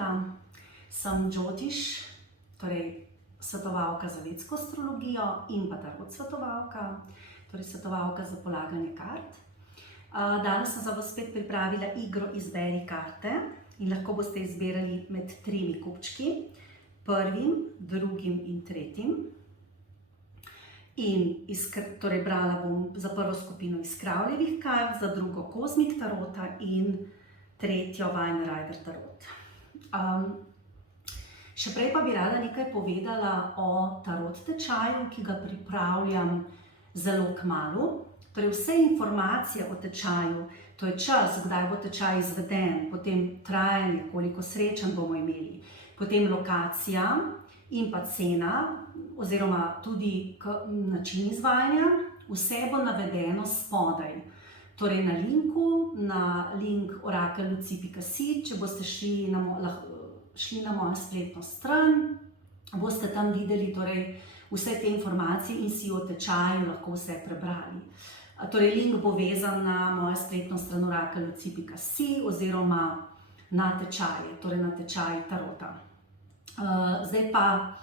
Dobrodošla, sem Jyotish, torej svetovalka za vedsko astrologijo in pa tarot svetovalka, torej svetovalka za polaganje kart. Danes sem za vas spet pripravila igro Izberi karte in lahko boste izbirali med 3 kupčki, prvim, drugim in tretjim. In torej brala bom za prvo skupino iz Kravljevih kart, za drugo Kozmik tarota in tretjo Vajn Rider tarot. Še prej pa bi rada nekaj povedala o tarot tečaju, ki ga pripravljam zelo kmalu. Torej vse informacije o tečaju, to je čas, kdaj bo tečaj izveden, potem trajanje, koliko srečanj bomo imeli, potem lokacija in pa cena, oziroma tudi način izvajanja, vse bo navedeno spodaj. Torej na link orakelluci.si, če boste šli na mojo spletno stran, boste tam videli vse te informacije in si o tečaju lahko vse prebrali. Torej link bo vezan na mojo spletno stran orakelluci.si oziroma na tečaje, torej na tečaj tarota. Zdaj pa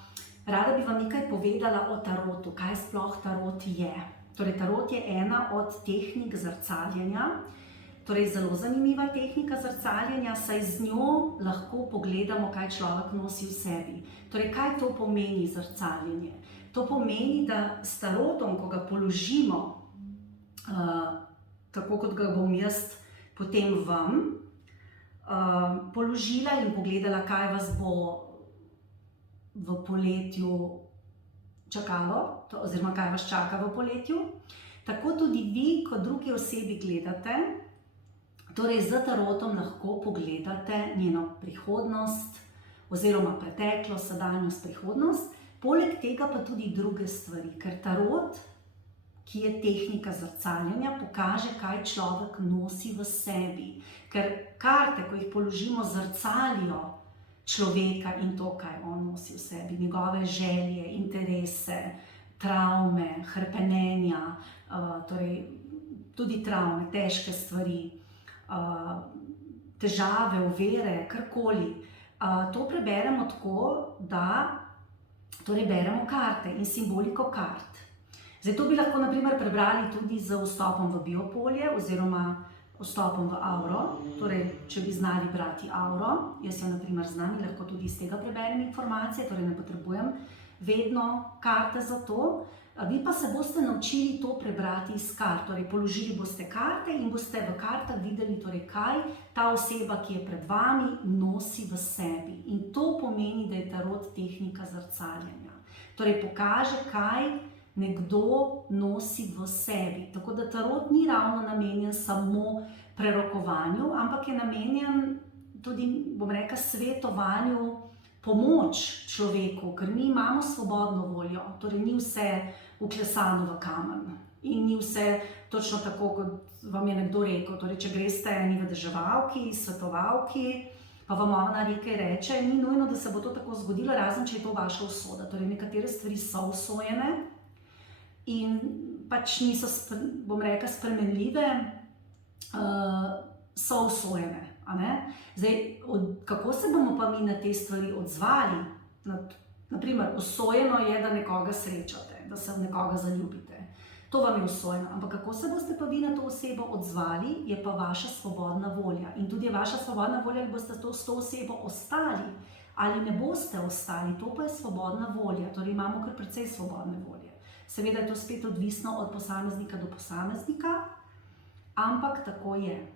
rada bi vam nekaj povedala o tarotu, kaj sploh tarot je. Torej, tarot je ena od tehnik zrcaljenja, torej zelo zanimiva tehnika zrcaljenja, saj z njo lahko pogledamo, kaj človek nosi v sebi. Torej, kaj to pomeni zrcaljenje? To pomeni, da s tarotom, ko ga položimo, tako kot ga bom jaz potem vam položila in pogledala, kaj vas bo v poletju čakalo, oziroma kaj vas čaka v poletju. Tako tudi vi, kot drugi osebi gledate, torej z tarotom lahko pogledate njeno prihodnost, oziroma preteklost, sedanjost, prihodnost, poleg tega pa tudi druge stvari, ker tarot, ki je tehnika zrcaljenja, pokaže, kaj človek nosi v sebi. Ker karte, ko jih položimo, zrcalijo človeka in to, kaj on nosi v sebi, njegove želje, interese, travme, hrepenenja, torej tudi travme, težke stvari, težave, ovire, karkoli. To preberemo tako, da torej beremo karte in simboliko kart. Zdaj to bi lahko na primer prebrali tudi z vstopom v biopolje oziroma vstopom v auro, torej če bi znali brati auro, jaz jo na primer znam in lahko tudi iz tega preberem informacije, torej ne potrebujem vedno karte za to. Vi pa se boste naučili to prebrati iz kart, torej položili boste karte in boste v kartah videli, torej kaj ta oseba, ki je pred vami, nosi v sebi. In to pomeni, da je tarot tehnika zrcaljenja. Torej pokaže, kaj nekdo nosi v sebi. Tako da tarot ni ravno namenjen samo prerokovanju, ampak je namenjen tudi, bom rekla, svetovanju, pomoč človeku, ker mi imamo svobodno voljo, torej ni vse vklesano v kamen in ni vse točno tako, kot vam je nekdo rekel. Torej, če greste eni vedeževalki, svetovalki, pa vam ona nekaj reče, ni nujno, da se bo to tako zgodilo, razen če je to vaša usoda. Torej, nekatere stvari so usojene in pač niso, bom rekla, spremenljive, so usojene. Zdaj, kako se bomo pa mi na te stvari odzvali? Naprimer, usojeno je, da nekoga srečate, da se v nekoga zaljubite. To vam je usojeno, ampak kako se boste pa vi na to osebo odzvali, je pa vaša svobodna volja. In tudi je vaša svobodna volja, ali boste s to osebo ostali ali ne boste ostali, to pa je svobodna volja, torej imamo kar precej svobodne volje. Seveda je to spet odvisno od posameznika do posameznika, ampak tako je.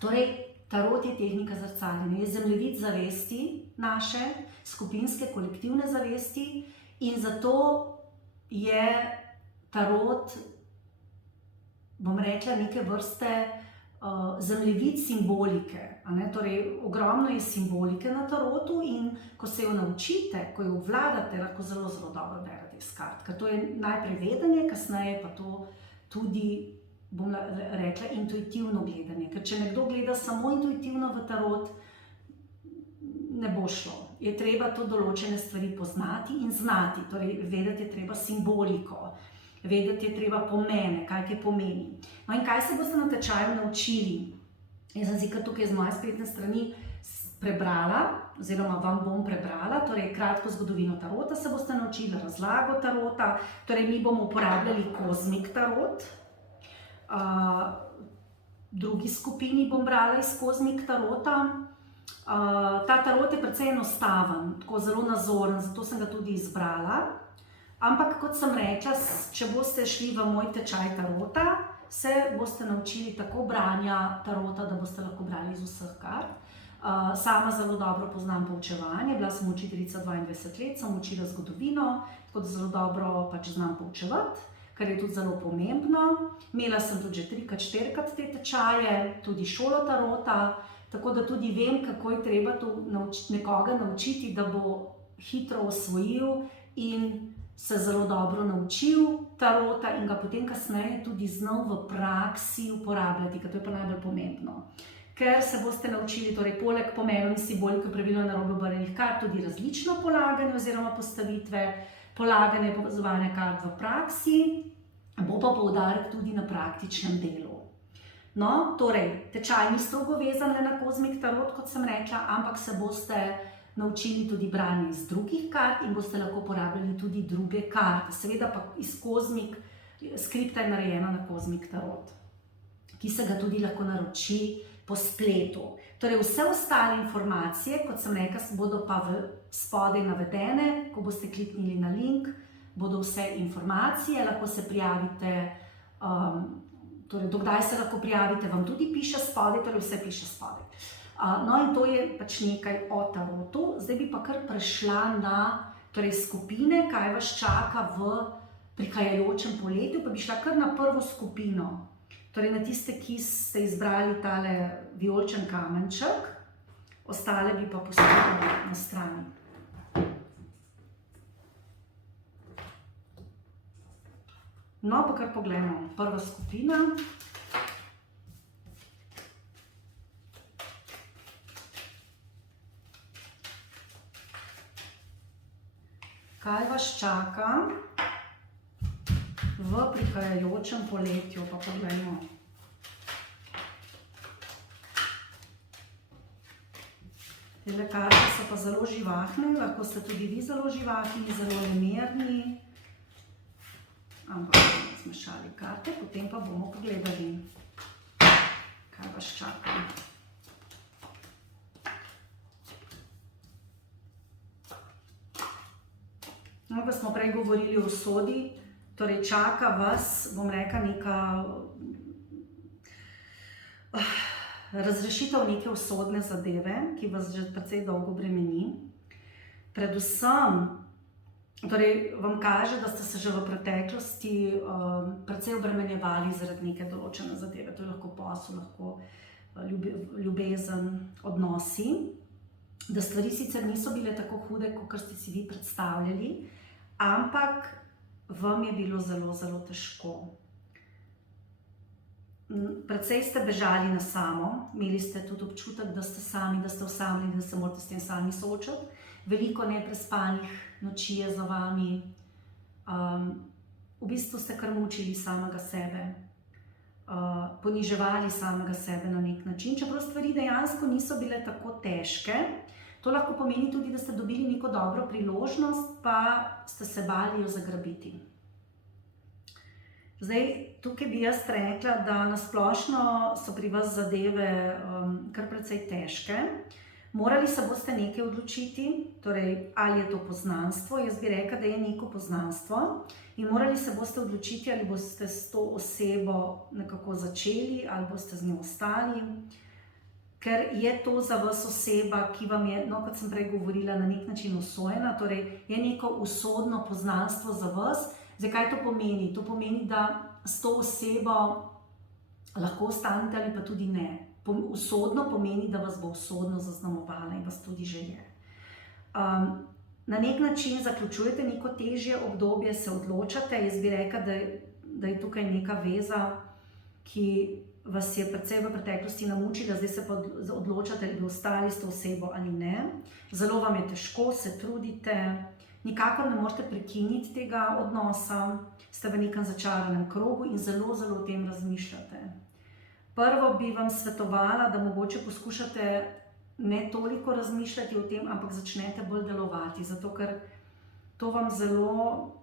Torej, tarot je tehnika zrcaljenja, je zemljevid zavesti naše, skupinske, kolektivne zavesti in zato je tarot, bom rekla, neke vrste zemljevid simbolike. Torej, ogromno je simbolike na tarotu in ko se jo naučite, ko jo obvladate, lahko zelo, zelo dobro berete iz kart. Ker to je najprej vedenje, kasneje pa to tudi, bom rekla, intuitivno gledanje. Ker če nekdo gleda samo intuitivno v tarot, ne bo šlo. Je treba to določene stvari poznati in znati. Torej, vedeti je treba simboliko, vedeti je treba pomene, kaj te pomeni. No in kaj se boste na tečaju naučili? Jaz sem si tukaj z moje spletne strani prebrala, oziroma vam bom prebrala, torej kratko zgodovino tarota se boste naučili, razlago tarota, torej mi bomo uporabljali kozmik tarot. Drugi skupini bom brala iz kozmik tarota. Ta tarot je precej enostaven, tako zelo nazoren, zato sem ga tudi izbrala. Ampak kot sem rekla, če boste šli v moj tečaj tarota, se boste naučili tako branja tarota, da boste lahko brali iz vseh kart. Sama zelo dobro poznam poučevanje, bila sem učiteljica 22 let, sem učila zgodovino, tako da zelo dobro pač znam poučevati, kar je tudi zelo pomembno. Imela sem tudi že 3-4krat te tečaje, tudi šolo tarota, tako da tudi vem, kako je treba nekoga naučiti, da bo hitro osvojil in se zelo dobro naučil tarota in ga potem kasneje tudi znal v praksi uporabljati, ker to je pa najbolj pomembno. Ker se boste naučili, torej poleg pomenov in simbolike pravilno narobe obrnjenih kart, tudi različno polaganje oziroma postavitve, polaganje in povezovanje kart v praksi, bo pa poudarek tudi na praktičnem delu. No, torej, tečaj ni strogo vezan le na kozmik tarot, kot sem rekla, ampak se boste naučili tudi branje iz drugih kart in boste lahko uporabljali tudi druge karte. Seveda pa iz kozmik, skripta je narejena na kozmik tarot, ki se ga tudi lahko naroči po spletu. Torej, vse ostale informacije, kot sem rekla, bodo pa spodaj navedene, ko boste kliknili na link, bodo vse informacije, lahko se prijavite, torej, dokdaj se lahko prijavite, vam tudi piše spodaj, torej vse piše spodaj. No in to je pač nekaj o tarotu. Zdaj bi pa kar prešla na skupine, kaj vas čaka v prihajajočem poletju, pa bi šla kar na prvo skupino. Torej na tiste, ki ste izbrali tale vijoličen kamenček, ostale bi pa pustila na strani. No, pa kar pogledamo. Prva skupina. Kaj vas čaka v prihajajočem poletju, pa pogledamo. Tele karte so pa zelo živahne, lahko ste tudi vi zelo živahni, zelo nemirni. Ampak bomo zmešali karte, potem pa bomo pogledali, kaj vas čaka. No, ko smo prej govorili o usodi, torej čaka vas, bom rekla, neka razrešitev neke usodne zadeve, ki vas že precej dolgo bremeni. Predvsem, torej vam kaže, da ste se že v preteklosti precej obremenjevali zaradi neke določene zadeve. To je lahko posel, lahko ljubezen, odnosi. Da stvari sicer niso bile tako hude, kot ste si vi predstavljali, ampak vam je bilo zelo, zelo težko. Precej ste bežali na samo, imeli ste tudi občutek, da ste sami, da ste osamljeni, da se morate s tem sami soočati. Veliko neprespanih noči je za vami. V bistvu ste kar mučili samega sebe, poniževali samega sebe na nek način, čeprav stvari dejansko niso bile tako težke. To lahko pomeni tudi, da ste dobili neko dobro priložnost, pa ste se bali jo zagrabiti. Zdaj, tukaj bi jaz rekla, da nasplošno so pri vas zadeve kar precej težke. Morali se boste nekaj odločiti, torej ali je to poznanstvo, jaz bi rekla, da je neko poznanstvo, in morali se boste odločiti, ali boste s to osebo nekako začeli, ali boste z njo ostali. Ker je to za vas oseba, ki vam je, no, kot sem prej govorila, na nek način usojena, torej je neko usodno poznanstvo za vas. Zdaj, kaj to pomeni? To pomeni, da s to osebo lahko ostanete ali pa tudi ne. Usodno pomeni, da vas bo usodno zaznamovala in vas tudi že je. Na nek način zaključujete neko težje obdobje, se odločate. Jaz bi rekla, da je tukaj neka veza, ki vas je precej v preteklosti namučila, zdaj se pa odločate, ali bi ostali s to osebo ali ne. Zelo vam je težko, se trudite, nikakor ne morete prekiniti tega odnosa, ste v nekem začaranem krogu in zelo, zelo o tem razmišljate. Prvo bi vam svetovala, da mogoče poskušate ne toliko razmišljati o tem, ampak začnete bolj delovati, zato ker to vam zelo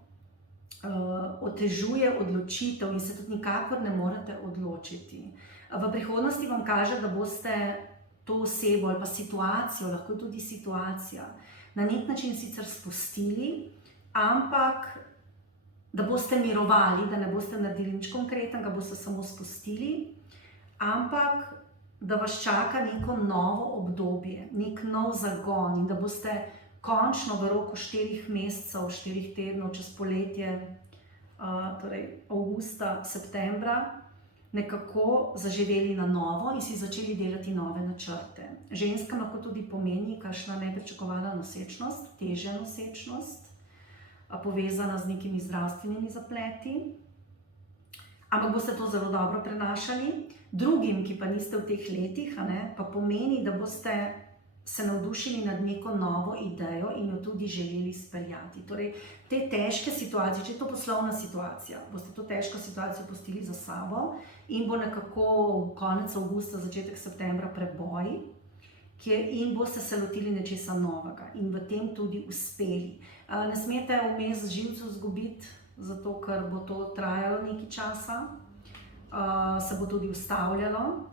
otežuje odločitev in se tudi nikakor ne morete odločiti. V prihodnosti vam kaže, da boste to osebo ali pa situacijo, lahko tudi situacija, na nek način sicer spustili, ampak da boste mirovali, da ne boste naredili nič konkretnega, boste samo spustili, ampak da vas čaka neko novo obdobje, nek nov zagon in da boste končno v roku 4 mesecev, 4 tednov, čez poletje, torej avgusta, septembra, nekako zaživeli na novo in si začeli delati nove načrte. Ženskam lahko tudi pomeni kakšna nepričakovana nosečnost, težja nosečnost, povezana z nekimi zdravstvenimi zapleti, ampak boste to zelo dobro prenašali. Drugim, ki pa niste v teh letih, pa pomeni, da boste se navdušili nad neko novo idejo in jo tudi želeli speljati. Torej, te težke situacije, če je to poslovna situacija, boste to težko situacijo pustili za sabo in bo nekako konec avgusta, začetek septembra preboj, in boste se lotili nečesa novega in v tem tudi uspeli. Ne smete vmes živcev izgubiti, zato ker bo to trajalo nekaj časa, se bo tudi ustavljalo.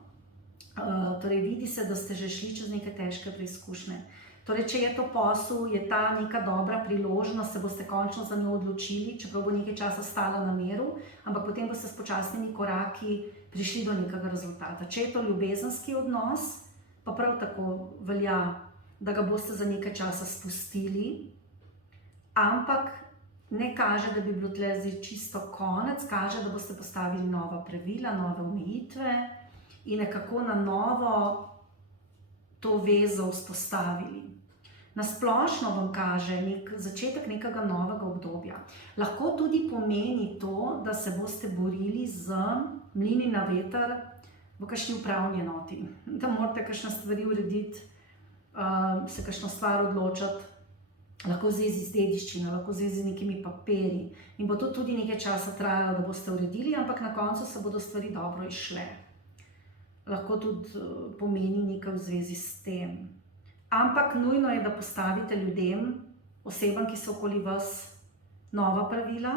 Torej, vidi se, da ste že šli čez neke težke preizkušnje. Torej, če je to posel, je ta neka dobra priložnost, se boste končno za njo odločili, čeprav bo nekaj časa stala na miru, ampak potem boste s počasnimi koraki prišli do nekega rezultata. Če je to ljubezenski odnos, pa prav tako velja, da ga boste za nekaj časa spustili, ampak ne kaže, da bi bilo tle zdaj čisto konec, kaže, da boste postavili nova pravila, nove omejitve in nekako na novo to vezo vzpostavili. Na splošno vam kaže začetek nekega novega obdobja. Lahko tudi pomeni to, da se boste borili z mlini na veter v kakšni upravni enoti. Da morate kakšne stvari urediti, se kakšno stvar odločiti, lahko v zvezi z dediščino, lahko v zvezi z nekimi papirji. In bo to tudi nekaj časa trajalo, da boste uredili, ampak na koncu se bodo stvari dobro izšle. Lahko tudi pomeni nekaj v zvezi s tem. Ampak nujno je, da postavite ljudem, osebam, ki so okoli vas, nova pravila,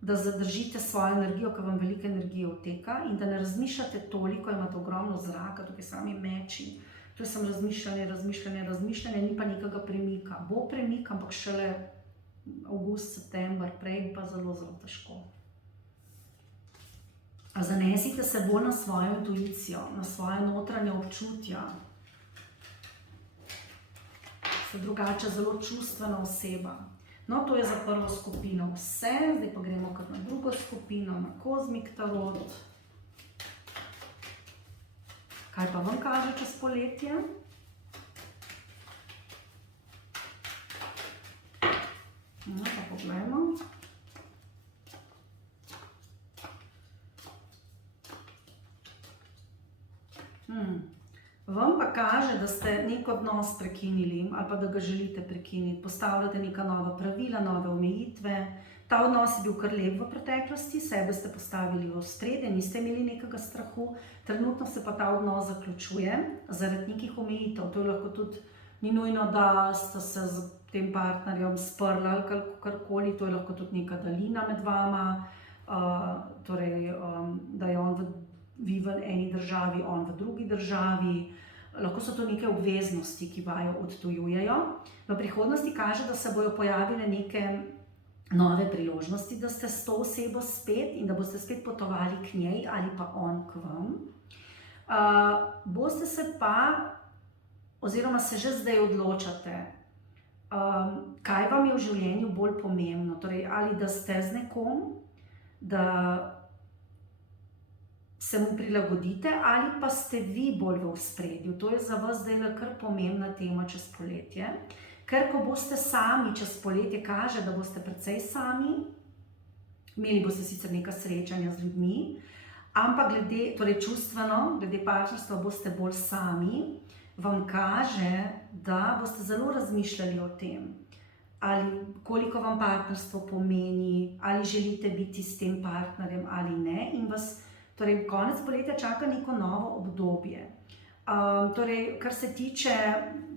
da zadržite svojo energijo, ker vam veliko energije odteka in da ne razmišljate toliko, imate ogromno zraka, tukaj sami meči. To je samo razmišljanje, ni pa nekega premika. Bo premik, ampak šele avgust, september, prej pa zelo, zelo težko. Zanesite se bolj na svojo intuicijo, na svoje notranje občutja. Ste drugače zelo čustvena oseba. No, to je za prvo skupino vse, zdaj pa gremo kar na drugo skupino, na Kozmik Tarot. Kaj pa vam kaže čez poletje? No, pa pogledamo. Vam pa kaže, da ste nek odnos prekinili ali pa da ga želite prekiniti. Postavljate neka nova pravila, nove omejitve. Ta odnos je bil kar lep v preteklosti, sebe ste postavili v ospredje, niste imeli nekega strahu. Trenutno se pa ta odnos zaključuje zaradi nekih omejitev. To je lahko tudi, ni nujno, da ste se z tem partnerjem sprli ali karkoli, to je lahko tudi neka daljina med vama, torej, da je vi v eni državi, on v drugi državi. Lahko so to neke obveznosti, ki vaju odtujujejo. V prihodnosti kaže, da se bojo pojavile neke nove priložnosti, da ste s to osebo spet in da boste spet potovali k njej ali pa on k vam. Boste se pa, oziroma se že zdaj odločate, kaj vam je v življenju bolj pomembno. Torej, ali da ste z nekom, da se mu prilagodite, ali pa ste vi bolj v ospredju. To je za vas zdaj kar pomembna tema čez poletje. Ker ko boste sami čez poletje, kaže, da boste precej sami, imeli boste sicer neka srečanja z ljudmi, ampak torej čustveno, glede partnerstva boste bolj sami, vam kaže, da boste zelo razmišljali o tem, ali koliko vam partnerstvo pomeni, ali želite biti s tem partnerjem ali ne, in vas torej konec poletja čaka neko novo obdobje. Torej, kar se tiče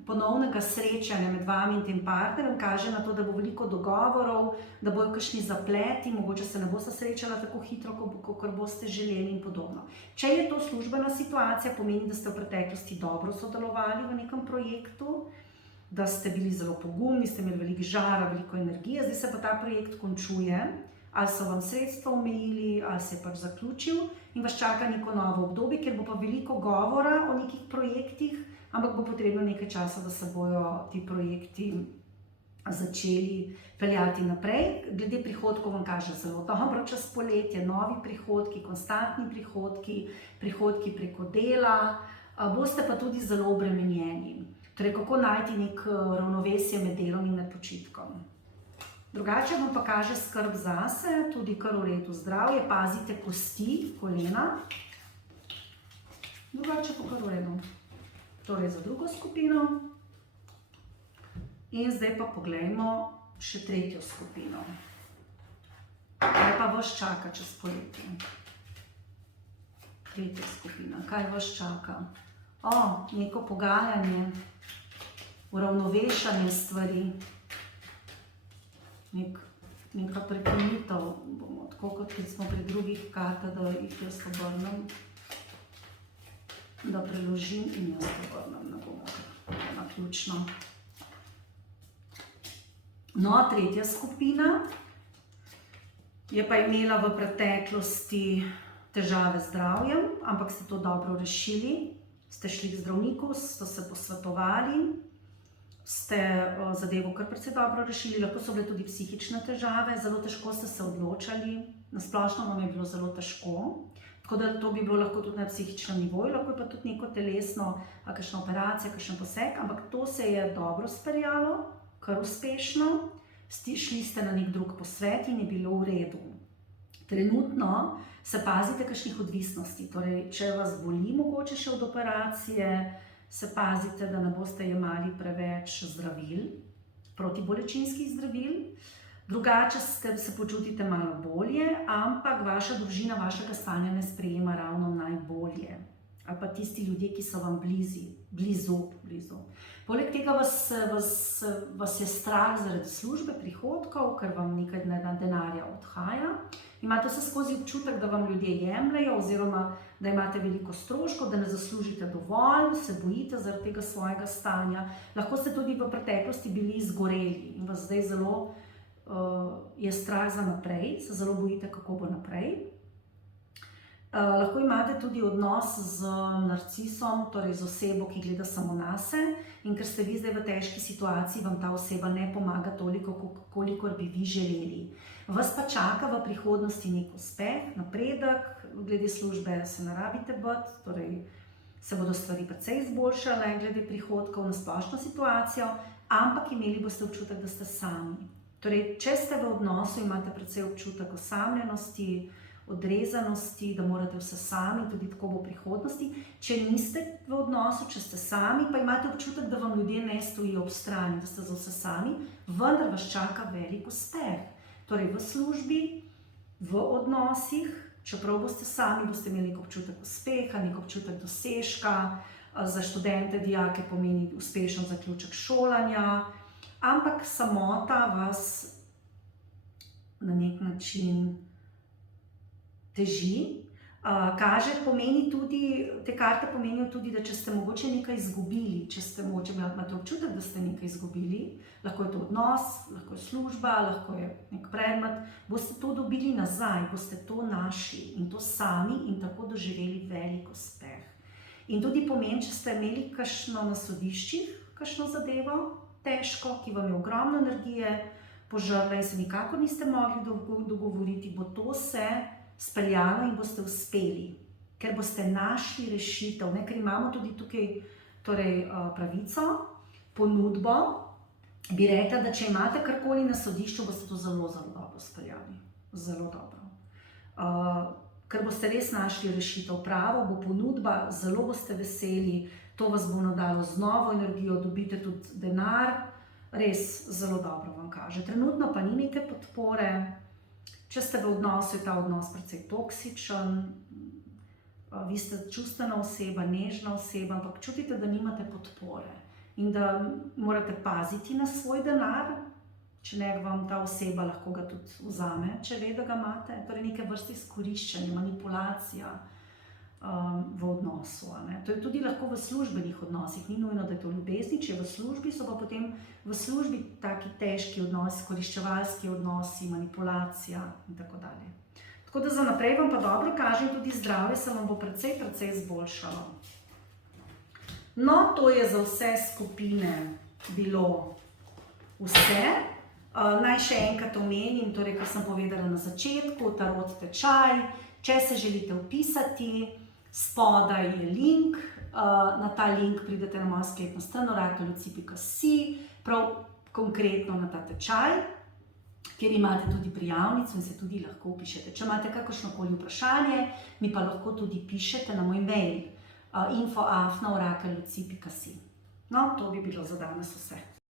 ponovnega srečanja med vami in tem partnerjem, kaže na to, da bo veliko dogovorov, da bojo kakšni zapleti, mogoče se ne boste srečala tako hitro, kot boste želeli in podobno. Če je to službena situacija, pomeni, da ste v preteklosti dobro sodelovali v nekem projektu, da ste bili zelo pogumni, ste imeli veliko žara, veliko energije, zdaj se pa ta projekt končuje, ali so vam sredstva omejili, ali se je pač zaključil in vas čaka neko novo obdobje, ker bo pa veliko govora o nekih projektih, ampak bo potrebno nekaj časa, da se bojo ti projekti začeli peljati naprej. Glede prihodkov vam kaže zelo dobro čez poletje, novi prihodki, konstantni prihodki, prihodki preko dela, boste pa tudi zelo obremenjeni. Torej, kako najti nek ravnovesje med delom in med počitkom. Drugače vam pa kaže skrb zase, tudi kar v redu zdravje, pazite kosti, kolena. Drugače pa kar v redu. Torej za drugo skupino. In zdaj pa poglejmo še tretjo skupino. Kaj pa vas čaka čez poletje? Tretja skupina. Kaj vas čaka? Neko pogajanje, uravnovešanje stvari. Neka prekinitev, tako kot smo pri drugih kartah, da jih jaz obrnem, da preložim in jaz obrnem, ne bomo naključno. No, tretja skupina je pa imela v preteklosti težave z zdravjem, ampak ste to dobro rešili, ste šli k zdravniku, ste se posvetovali, ste zadevo kar precej dobro rešili, lahko so bile tudi psihične težave, zelo težko ste se odločali, nasplošno vam je bilo zelo težko, tako da to bi bilo lahko tudi na psihičnem nivoju, lahko je pa tudi neko telesno, kakšna operacija, kakšen poseg, ampak to se je dobro speljalo, kar uspešno, šli ste na nek drug posvet in je bilo v redu. Trenutno se pazite kakšnih odvisnosti, torej če vas boli mogoče še od operacije, se pazite, da ne boste jemali preveč zdravil, protibolečinskih zdravil. Drugače se počutite malo bolje, ampak vaša družina vašega stanja ne sprejema ravno najbolje. Ali pa tisti ljudje, ki so vam blizu. Poleg tega vas je strah zaradi službe, prihodkov, ker vam nekaj denarja odhaja. Imate vse skozi občutek, da vam ljudje jemljajo oziroma da imate veliko stroškov, da ne zaslužite dovolj, se bojite zaradi tega svojega stanja. Lahko ste tudi v preteklosti bili izgoreli in vas zdaj zelo je strah za naprej, se zelo bojite, kako bo naprej. Lahko imate tudi odnos z narcisom, torej z osebo, ki gleda samo nase, in ker ste vi zdaj v težki situaciji, vam ta oseba ne pomaga toliko, kolikor bi vi želeli. Vas pa čaka v prihodnosti nek uspeh, napredek, glede službe se ne rabite bati, torej se bodo stvari precej izboljšale glede prihodkov na splošno situacijo, ampak imeli boste občutek, da ste sami. Torej, če ste v odnosu, imate precej občutek osamljenosti, odrezanosti, da morate vse sami, tudi tako bo v prihodnosti. Če niste v odnosu, če ste sami, pa imate občutek, da vam ljudje ne stojijo ob strani, da ste za vse sami, vendar vas čaka velik uspeh. Torej v službi, v odnosih, čeprav boste sami, boste imeli nek občutek uspeha, nek občutek dosežka, za študente, dijake pomeni uspešen zaključek šolanja, ampak samota vas na nek način teži. Te karte pomenijo tudi, da če ste mogoče nekaj izgubili, če ste mogoče imate občutek, da ste nekaj izgubili, lahko je to odnos, lahko je služba, lahko je nek predmet, boste to dobili nazaj, boste to našli in to sami in tako doživeli velik uspeh. In tudi pomeni, če ste imeli kakšno na sodiščih, kakšno zadevo, težko, ki vam je ogromno energije požrla in se nikakor niste mogli dogovoriti, bo to se speljalo in boste uspeli, ker boste našli rešitev, ker imamo tudi tukaj pravico, ponudbo, bi rekla, da če imate karkoli na sodišču, boste to zelo, zelo dobro speljali. Zelo dobro. Ker boste res našli rešitev pravo, bo ponudba, zelo boste veseli, to vas bo nadalo z novo energijo, dobite tudi denar, res zelo dobro vam kaže. Trenutno pa ni neke podpore. Če ste v odnosu, je ta odnos precej toksičen, Vi ste čustvena oseba, nežna oseba, ampak čutite, da nimate podpore in da morate paziti na svoj denar, če ne vam ta oseba lahko ga tudi vzame, če ve, da ga imate. Torej neke vrste izkoriščanje, manipulacija v odnosu. To je tudi lahko v službenih odnosih, ni nujno, da je to v ljubezni, če je v službi, so pa potem v službi taki težki odnosi, izkoriščevalski odnosi, manipulacija in tako dalje. Tako da za naprej vam pa dobro kažem, tudi zdravje se vam bo precej izboljšalo. No, to je za vse skupine bilo vse. Naj še enkrat omenim, torej, kar sem povedala na začetku, tarot tečaj. Če se želite vpisati, spodaj je link, na ta link pridete na mojo spletno stran orakelluci.si, prav konkretno na ta tečaj, kjer imate tudi prijavnico in se tudi lahko vpišete. Če imate kakršnokoli vprašanje, mi pa lahko tudi pišete na moj mail info@orakelluci.si. No, to bi bilo za danes vse.